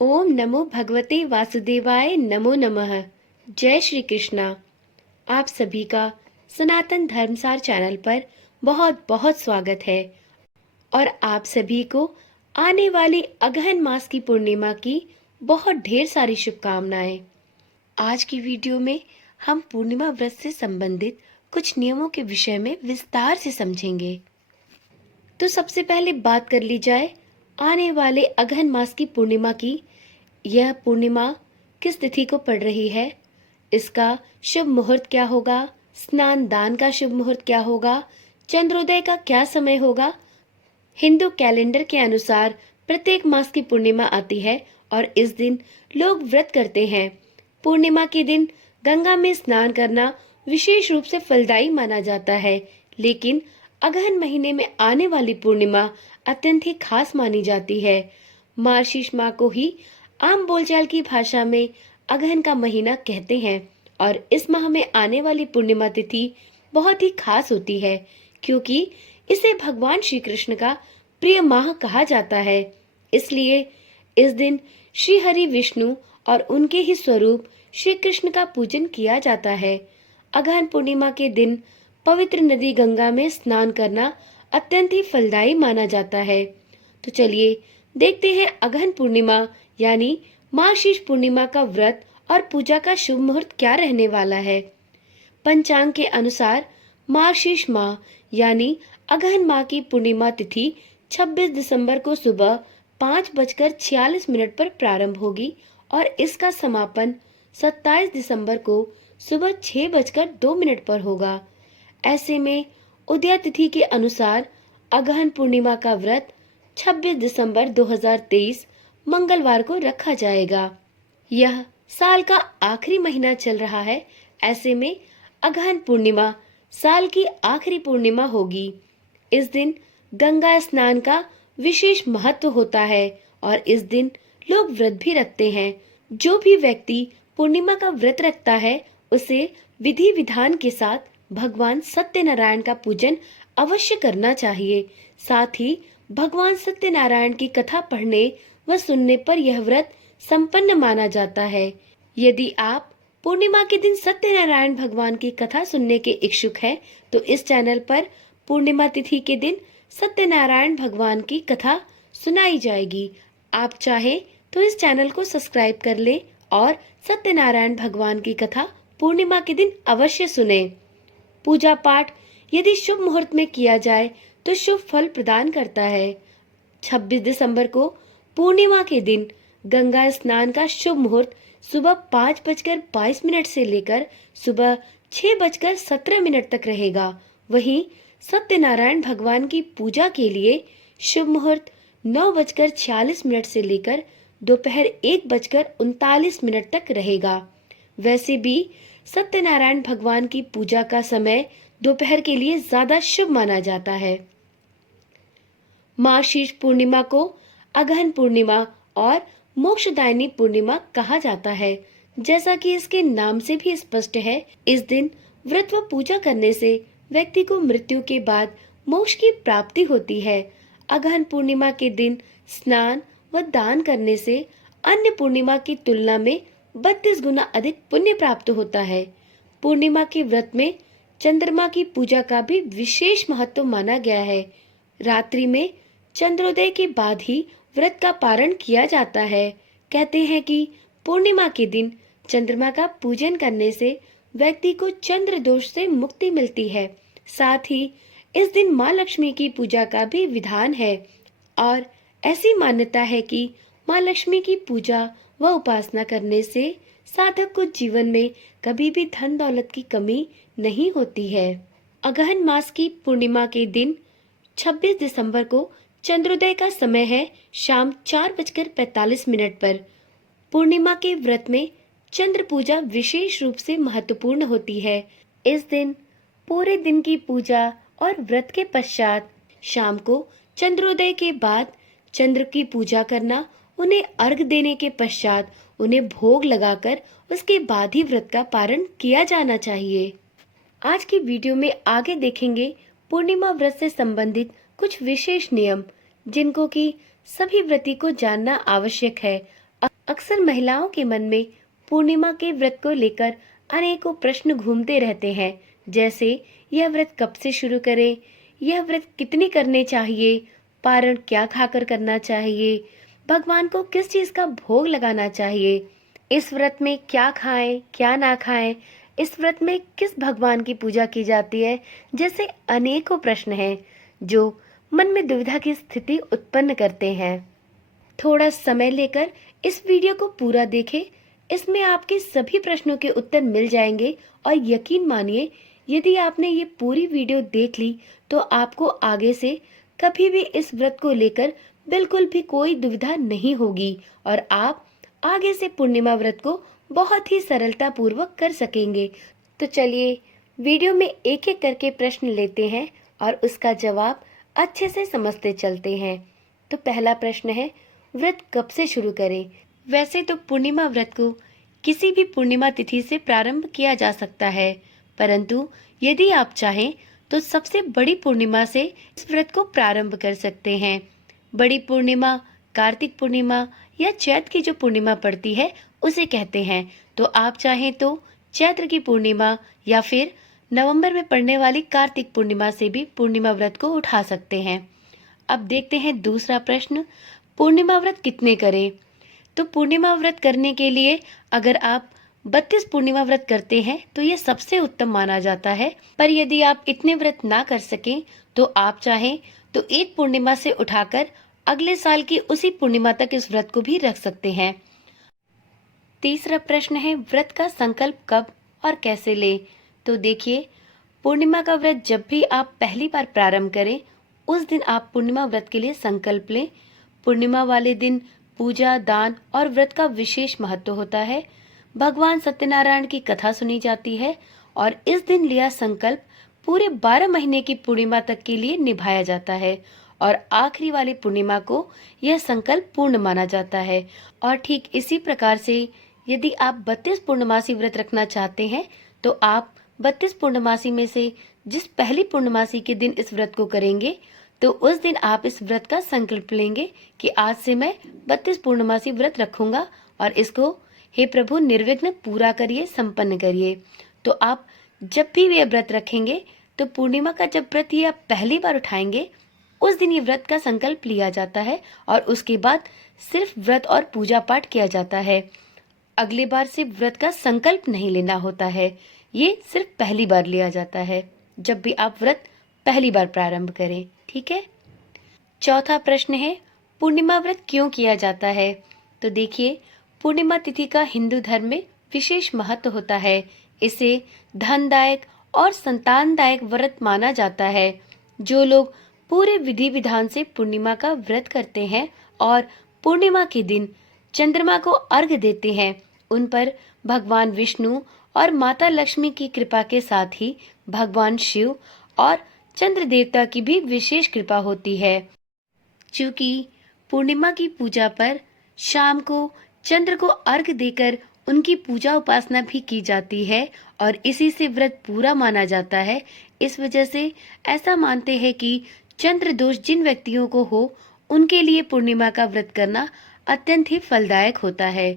ओम नमो भगवते वासुदेवाय नमो नमः। जय श्री कृष्णा। आप सभी का सनातन धर्मसार चैनल पर बहुत बहुत स्वागत है और आप सभी को आने वाली अगहन मास की पूर्णिमा की बहुत ढेर सारी शुभकामनाएं। आज की वीडियो में हम पूर्णिमा व्रत से संबंधित कुछ नियमों के विषय में विस्तार से समझेंगे। तो सबसे पहले बात कर ली जाए आने वाले अगहन मास की पूर्णिमा की। यह पूर्णिमा किस तिथि को पड़ रही है, इसका शुभ मुहूर्त क्या होगा, स्नान दान का शुभ मुहूर्त क्या होगा, चंद्रोदय का क्या समय होगा। हिंदू कैलेंडर के अनुसार प्रत्येक मास की पूर्णिमा आती है और इस दिन लोग व्रत करते हैं। पूर्णिमा के दिन गंगा में स्नान करना विशेष रूप से फलदायी माना जाता है, लेकिन अगहन महीने में आने वाली पूर्णिमा अत्यंत ही खास मानी जाती है। मार्गशीर्ष माह को ही आम बोलचाल की भाषा में अगहन का महीना कहते हैं और इस माह में आने वाली पूर्णिमा तिथि बहुत ही खास होती है, क्योंकि इसे भगवान श्री कृष्ण का प्रिय माह कहा जाता है। इसलिए इस दिन श्री हरि विष्णु और उनके ही स्वरूप श्री कृष्ण का पूजन किया जाता है। अगहन पूर्णिमा के दिन पवित्र नदी गंगा में स्नान करना अत्यंत ही फलदायी माना जाता है। तो चलिए देखते हैं अगहन पूर्णिमा यानी मार्गशीर्ष पूर्णिमा का व्रत और पूजा का शुभ मुहूर्त क्या रहने वाला है। पंचांग के अनुसार मार्गशीर्ष माह यानी अगहन माह की पूर्णिमा तिथि 26 दिसंबर को सुबह 5:46 पर प्रारंभ होगी और इसका समापन 27 दिसंबर को सुबह 6:02 पर होगा। ऐसे में उदया तिथि के अनुसार अगहन पूर्णिमा का व्रत 26 दिसंबर 2023 मंगलवार को रखा जाएगा। यह साल का आखिरी महीना चल रहा है, ऐसे में अगहन पूर्णिमा साल की आखिरी पूर्णिमा होगी। इस दिन गंगा स्नान का विशेष महत्व होता है और इस दिन लोग व्रत भी रखते हैं। जो भी व्यक्ति पूर्णिमा का व्रत रखता है उसे विधि विधान के साथ भगवान सत्यनारायण का पूजन अवश्य करना चाहिए। साथ ही भगवान सत्यनारायण की कथा पढ़ने व सुनने पर यह व्रत संपन्न माना जाता है। यदि आप पूर्णिमा के दिन सत्यनारायण भगवान की कथा सुनने के इच्छुक हैं, तो इस चैनल पर पूर्णिमा तिथि के दिन सत्यनारायण भगवान की कथा सुनाई जाएगी। आप चाहें तो इस चैनल को सब्सक्राइब कर लें और सत्यनारायण भगवान की कथा पूर्णिमा के दिन अवश्य सुने। पूजा पाठ यदि शुभ मुहूर्त में किया जाए तो शुभ फल प्रदान करता है। 26 दिसंबर को पूर्णिमा के दिन गंगा स्नान का शुभ मुहूर्त सुबह 5:22 से लेकर सुबह 6:17 तक रहेगा। वहीं सत्यनारायण भगवान की पूजा के लिए शुभ मुहूर्त 9:46 से लेकर दोपहर 1:39 तक रहेगा। वैसे भी सत्यनारायण भगवान की पूजा का समय दोपहर के लिए ज्यादा शुभ माना जाता है। मार्गशीर्ष पूर्णिमा को अगहन पूर्णिमा और मोक्षदायिनी पूर्णिमा कहा जाता है। जैसा कि इसके नाम से भी स्पष्ट है, इस दिन व्रत व पूजा करने से व्यक्ति को मृत्यु के बाद मोक्ष की प्राप्ति होती है। अगहन पूर्णिमा के दिन स्नान व दान करने से अन्य पूर्णिमा की तुलना में 32 गुना अधिक पुण्य प्राप्त होता है। पूर्णिमा के व्रत में चंद्रमा की पूजा का भी विशेष महत्व माना गया है। रात्रि में चंद्रोदय के बाद ही व्रत का पारण किया जाता है। कहते हैं कि पूर्णिमा के दिन चंद्रमा का पूजन करने से व्यक्ति को चंद्र दोष से मुक्ति मिलती है। साथ ही इस दिन माँ लक्ष्मी की पूजा का भी विधान है और ऐसी मान्यता है कि माँ लक्ष्मी की पूजा व उपासना करने से साधक को जीवन में कभी भी धन दौलत की कमी नहीं होती है। अगहन मास की पूर्णिमा के दिन 26 दिसंबर को चंद्रोदय का समय है शाम 4:45 पर। पूर्णिमा के व्रत में चंद्र पूजा विशेष रूप से महत्वपूर्ण होती है। इस दिन पूरे दिन की पूजा और व्रत के पश्चात शाम को चंद्रोदय के बाद चंद्र की पूजा करना, उन्हें अर्घ देने के पश्चात उन्हें भोग लगाकर उसके बाद ही व्रत का पारण किया जाना चाहिए। आज की वीडियो में आगे देखेंगे पूर्णिमा व्रत से संबंधित कुछ विशेष नियम, जिनको कि सभी व्रती को जानना आवश्यक है अक्सर महिलाओं के मन में पूर्णिमा के व्रत को लेकर अनेकों प्रश्न घूमते रहते हैं, जैसे यह व्रत कब से शुरू करें, यह व्रत कितनी करने चाहिए, पारण क्या खाकर करना चाहिए, भगवान को किस चीज का भोग लगाना चाहिए, इस व्रत में क्या खाएं क्या ना खाएं, इस व्रत में किस भगवान की पूजा की जाती है। जैसे अनेकों प्रश्न हैं जो मन में दुविधा की स्थिति उत्पन्न करते हैं। थोड़ा समय लेकर इस वीडियो को पूरा देखें। इसमें आपके सभी प्रश्नों के उत्तर मिल जाएंगे और यकीन मानिए, यदि आपने ये पूरी वीडियो देख ली तो आपको आगे से कभी भी इस व्रत को लेकर बिल्कुल भी कोई दुविधा नहीं होगी और आप आगे से पूर्णिमा व्रत को बहुत ही सरलता पूर्वक कर सकेंगे। तो चलिए वीडियो में एक एक करके प्रश्न लेते हैं और उसका जवाब अच्छे से समझते चलते हैं। तो पहला प्रश्न है, व्रत कब से शुरू करें? वैसे तो पूर्णिमा व्रत को किसी भी पूर्णिमा तिथि से प्रारंभ किया जा सकता है, परंतु यदि आप चाहें तो सबसे बड़ी पूर्णिमा से इस व्रत को प्रारंभ कर सकते हैं। बड़ी पूर्णिमा कार्तिक पूर्णिमा या चैत्र की जो पूर्णिमा पड़ती है उसे कहते हैं। तो आप चाहें तो चैत्र की पूर्णिमा या फिर नवंबर में पड़ने वाली कार्तिक पूर्णिमा से भी पूर्णिमा व्रत को उठा सकते हैं। अब देखते हैं दूसरा प्रश्न, पूर्णिमा व्रत कितने करें? तो पूर्णिमा व्रत करने के लिए अगर आप 32 पूर्णिमा व्रत करते हैं तो ये सबसे उत्तम माना जाता है। पर यदि आप इतने व्रत ना कर सकें तो आप चाहें तो एक पूर्णिमा से उठाकर अगले साल की उसी पूर्णिमा तक इस व्रत को भी रख सकते हैं। तीसरा प्रश्न है, व्रत का संकल्प कब और कैसे लें? तो देखिए, पूर्णिमा का व्रत जब भी आप पहली बार प्रारंभ करें उस दिन आप पूर्णिमा व्रत के लिए संकल्प लें। पूर्णिमा वाले दिन पूजा, दान और व्रत का विशेष महत्व होता है। भगवान सत्यनारायण की कथा सुनी जाती है और इस दिन लिया संकल्प पूरे 12 महीने की पूर्णिमा तक के लिए निभाया जाता है और आखिरी वाली पूर्णिमा को यह संकल्प पूर्ण माना जाता है। और ठीक इसी प्रकार से यदि आप 32 पूर्णमासी व्रत रखना चाहते हैं तो आप 32 पूर्णमासी में से जिस पहली पूर्णमासी के दिन इस व्रत को करेंगे तो उस दिन आप इस व्रत का संकल्प लेंगे कि आज से मैं 32 पूर्णमासी व्रत रखूंगा और इसको हे प्रभु निर्विघ्न पूरा करिए, संपन्न करिए। तो आप जब भी ये व्रत रखेंगे तो पूर्णिमा का जब व्रत ये आप पहली बार उठाएंगे उस दिन ये व्रत का संकल्प लिया जाता है और उसके बाद सिर्फ व्रत और पूजा पाठ किया जाता है। अगली बार से व्रत का संकल्प नहीं लेना होता है, ये सिर्फ पहली बार लिया जाता है जब भी आप व्रत पहली बार प्रारंभ करें। ठीक है। चौथा प्रश्न है, पूर्णिमा व्रत क्यों किया जाता है? तो देखिए, पूर्णिमा तिथि का हिंदू धर्म में विशेष महत्व होता है। इसे धनदायक और संतानदायक व्रत माना जाता है। जो लोग पूरे विधि विधान से पूर्णिमा का व्रत करते हैं और पूर्णिमा के दिन चंद्रमा को अर्घ देते हैं, उन पर भगवान विष्णु और माता लक्ष्मी की कृपा के साथ ही भगवान शिव और चंद्र देवता की भी विशेष कृपा होती है। चूंकि पूर्णिमा की पूजा पर शाम को चंद्र को अर्घ देकर उनकी पूजा उपासना भी की जाती है और इसी से व्रत पूरा माना जाता है। इस वजह से ऐसा मानते हैं कि चंद्र दोष जिन व्यक्तियों को हो उनके लिए पूर्णिमा का व्रत करना अत्यंत ही फलदायक होता है।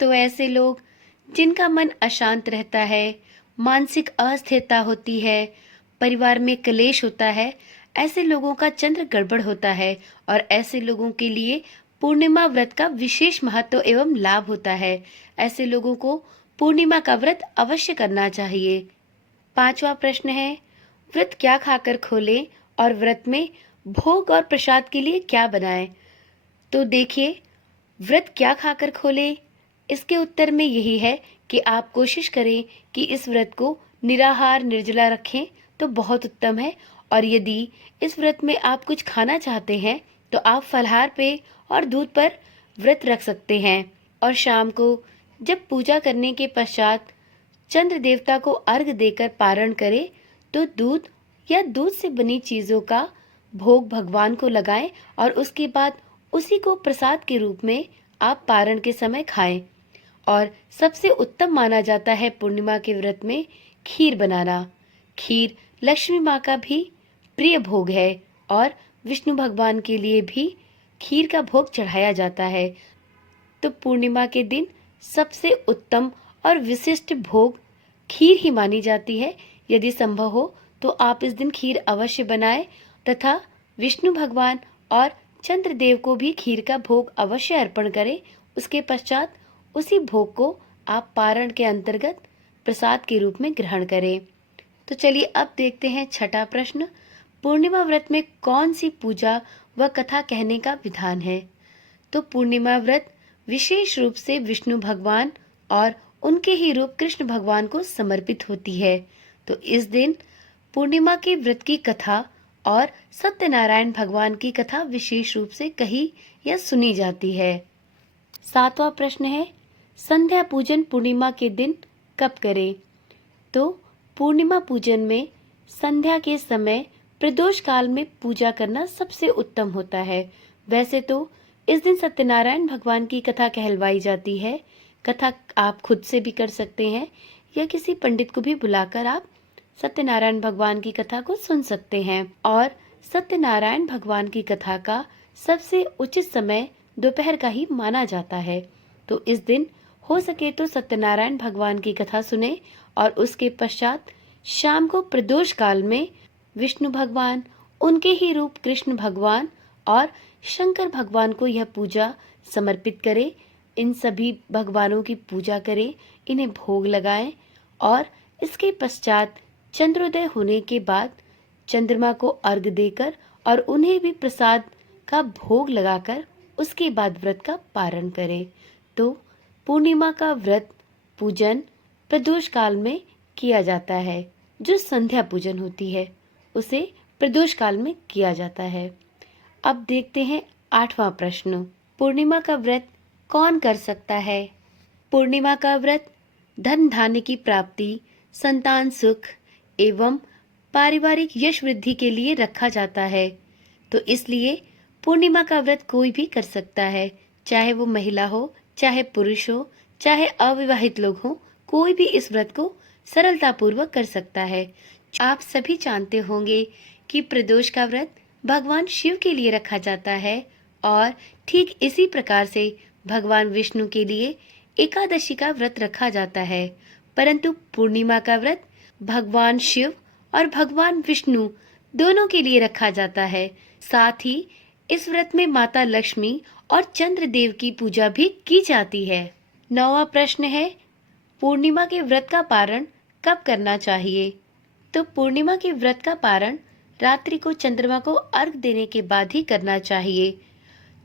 तो ऐसे लोग जिनका मन अशांत रहता है, मानसिक अस्थिरता होती है, परिवार में क्लेश होता है, ऐसे लोगों का चंद्र गड़बड़ होता है और ऐसे लोगों के लिए पूर्णिमा व्रत का विशेष महत्व एवं लाभ होता है। ऐसे लोगों को पूर्णिमा का व्रत अवश्य करना चाहिए। पांचवा प्रश्न है, व्रत क्या खाकर खोलें और व्रत में भोग और प्रसाद के लिए क्या बनाएं? तो देखिए, व्रत क्या खाकर खोलें, इसके उत्तर में यही है कि आप कोशिश करें कि इस व्रत को निराहार निर्जला रखें तो बहुत उत्तम है। और यदि इस व्रत में आप कुछ खाना चाहते हैं तो आप फलाहार पे और दूध पर व्रत रख सकते हैं। और शाम को जब पूजा करने के पश्चात चंद्र देवता को अर्घ देकर पारण करें तो दूध या दूध से बनी चीजों का भोग भगवान को लगाएं और उसके बाद उसी को प्रसाद के रूप में आप पारण के समय खाएं। और सबसे उत्तम माना जाता है पूर्णिमा के व्रत में खीर बनाना। खीर लक्ष्मी माँ का भी प्रिय भोग है और विष्णु भगवान के लिए भी खीर का भोग चढ़ाया जाता है। तो पूर्णिमा के दिन सबसे उत्तम और विशिष्ट भोग खीर ही मानी जाती है। यदि संभव हो तो आप इस दिन खीर अवश्य बनाएं तथा विष्णु भगवान और चंद्रदेव को भी खीर का भोग अवश्य अर्पण करें। उसके पश्चात उसी भोग को आप पारण के अंतर्गत प्रसाद के रूप में ग्रहण करें। तो चलिए अब देखते हैं छठा प्रश्न, पूर्णिमा व्रत में कौन सी पूजा व कथा कहने का विधान है। तो पूर्णिमा व्रत विशेष रूप से विष्णु भगवान और उनके ही रूप कृष्ण भगवान को समर्पित होती है। तो इस दिन पूर्णिमा के व्रत की कथा और सत्यनारायण भगवान की कथा विशेष रूप से कही या सुनी जाती है। सातवां प्रश्न है, संध्या पूजन पूर्णिमा के दिन कब करें। तो पूर्णिमा पूजन में संध्या के समय प्रदोष काल में पूजा करना सबसे उत्तम होता है। वैसे तो इस दिन सत्यनारायण भगवान की कथा कहलवाई जाती है। कथा आप खुद से भी कर सकते हैं या किसी पंडित को भी बुलाकर आप सत्यनारायण भगवान की कथा को सुन सकते हैं। और सत्यनारायण भगवान की कथा का सबसे उचित समय दोपहर का ही माना जाता है। तो इस दिन हो सके तो सत्यनारायण भगवान की कथा सुने और उसके पश्चात शाम को प्रदोष काल में विष्णु भगवान, उनके ही रूप कृष्ण भगवान और शंकर भगवान को यह पूजा समर्पित करें। इन सभी भगवानों की पूजा करें, इन्हें भोग लगाएं और इसके पश्चात चंद्रोदय होने के बाद चंद्रमा को अर्घ देकर और उन्हें भी प्रसाद का भोग लगाकर उसके बाद व्रत का पारण करें। तो पूर्णिमा का व्रत पूजन प्रदोष काल में किया जाता है। जो संध्या पूजन होती है उसे प्रदोष काल में किया जाता है। अब देखते हैं आठवां प्रश्न, पूर्णिमा का व्रत कौन कर सकता है। पूर्णिमा का व्रत धन धान्य की प्राप्ति, संतान सुख एवं पारिवारिक यश वृद्धि के लिए रखा जाता है। तो इसलिए पूर्णिमा का व्रत कोई भी कर सकता है, चाहे वो महिला हो, चाहे पुरुष हो, चाहे अविवाहित लोग हो, कोई भी इस व्रत को सरलता पूर्वक कर सकता है। आप सभी जानते होंगे कि प्रदोष का व्रत भगवान शिव के लिए रखा जाता है और ठीक इसी प्रकार से भगवान विष्णु के लिए एकादशी का व्रत रखा जाता है। परंतु पूर्णिमा का व्रत भगवान शिव और भगवान विष्णु दोनों के लिए रखा जाता है। साथ ही इस व्रत में माता लक्ष्मी और चंद्रदेव की पूजा भी की जाती है। नौवां प्रश्न है, पूर्णिमा के व्रत का पारण कब करना चाहिए। तो पूर्णिमा के व्रत का पारण रात्रि को चंद्रमा को अर्घ देने के बाद ही करना चाहिए।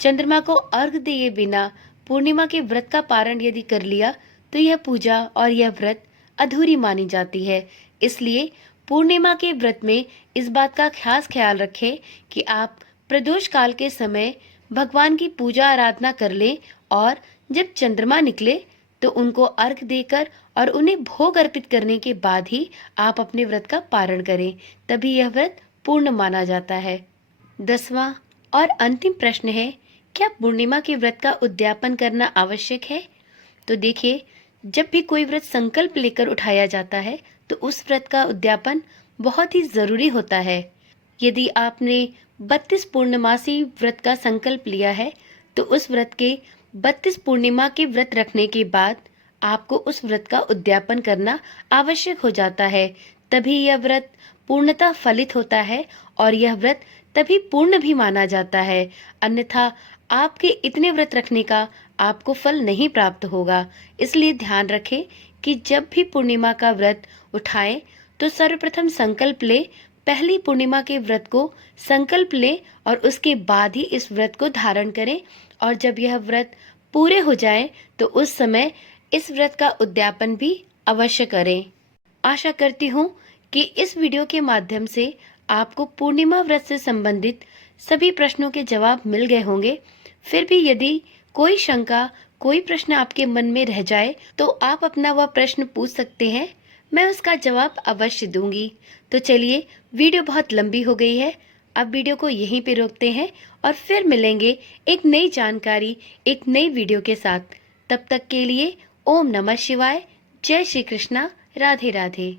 चंद्रमा को अर्घ दिए बिना पूर्णिमा के व्रत का पारण यदि कर लिया तो यह पूजा और यह व्रत अधूरी मानी जाती है। इसलिए पूर्णिमा के व्रत में इस बात का खास ख्याल रखें कि आप प्रदोष काल के समय भगवान की पूजा आराधना कर लें और जब चंद्रमा निकले तो उनको अर्घ देकर और उन्हें भोग अर्पित करने के बाद ही आप अपने व्रत का पारण करें, तभी यह व्रत पूर्ण माना जाता है। 10वां और अंतिम प्रश्न है, क्या पूर्णिमा के व्रत का उद्यापन करना आवश्यक है। तो देखिए, जब भी कोई व्रत संकल्प लेकर उठाया जाता है तो उस व्रत का उद्यापन बहुत ही जरूरी होता है। यदि आपने 32 पूर्णमासी व्रत का संकल्प लिया है तो उस व्रत के 32 पूर्णिमा के व्रत रखने के बाद आपको उस व्रत का उद्यापन करना आवश्यक हो जाता है। तभी यह व्रत पूर्णतः फलित होता है और यह व्रत तभी पूर्ण भी माना जाता है। अन्यथा आपके इतने व्रत रखने का आपको फल नहीं प्राप्त होगा। इसलिए ध्यान रखें कि जब भी पूर्णिमा का व्रत उठाएं तो सर्वप्रथम संकल्प ले, पहली पूर्णिमा के व्रत को संकल्प ले और उसके बाद ही इस व्रत को धारण करें। और जब यह व्रत पूरे हो जाए तो उस समय इस व्रत का उद्यापन भी अवश्य करें। आशा करती हूँ कि इस वीडियो के माध्यम से आपको पूर्णिमा व्रत से संबंधित सभी प्रश्नों के जवाब मिल गए होंगे। फिर भी यदि कोई शंका, कोई प्रश्न आपके मन में रह जाए तो आप अपना वह प्रश्न पूछ सकते हैं, मैं उसका जवाब अवश्य दूंगी। तो चलिए, वीडियो बहुत लंबी हो गई है, अब वीडियो को यहीं पे रोकते हैं और फिर मिलेंगे एक नई जानकारी, एक नई वीडियो के साथ। तब तक के लिए ओम नमः शिवाय, जय श्री कृष्णा, राधे राधे।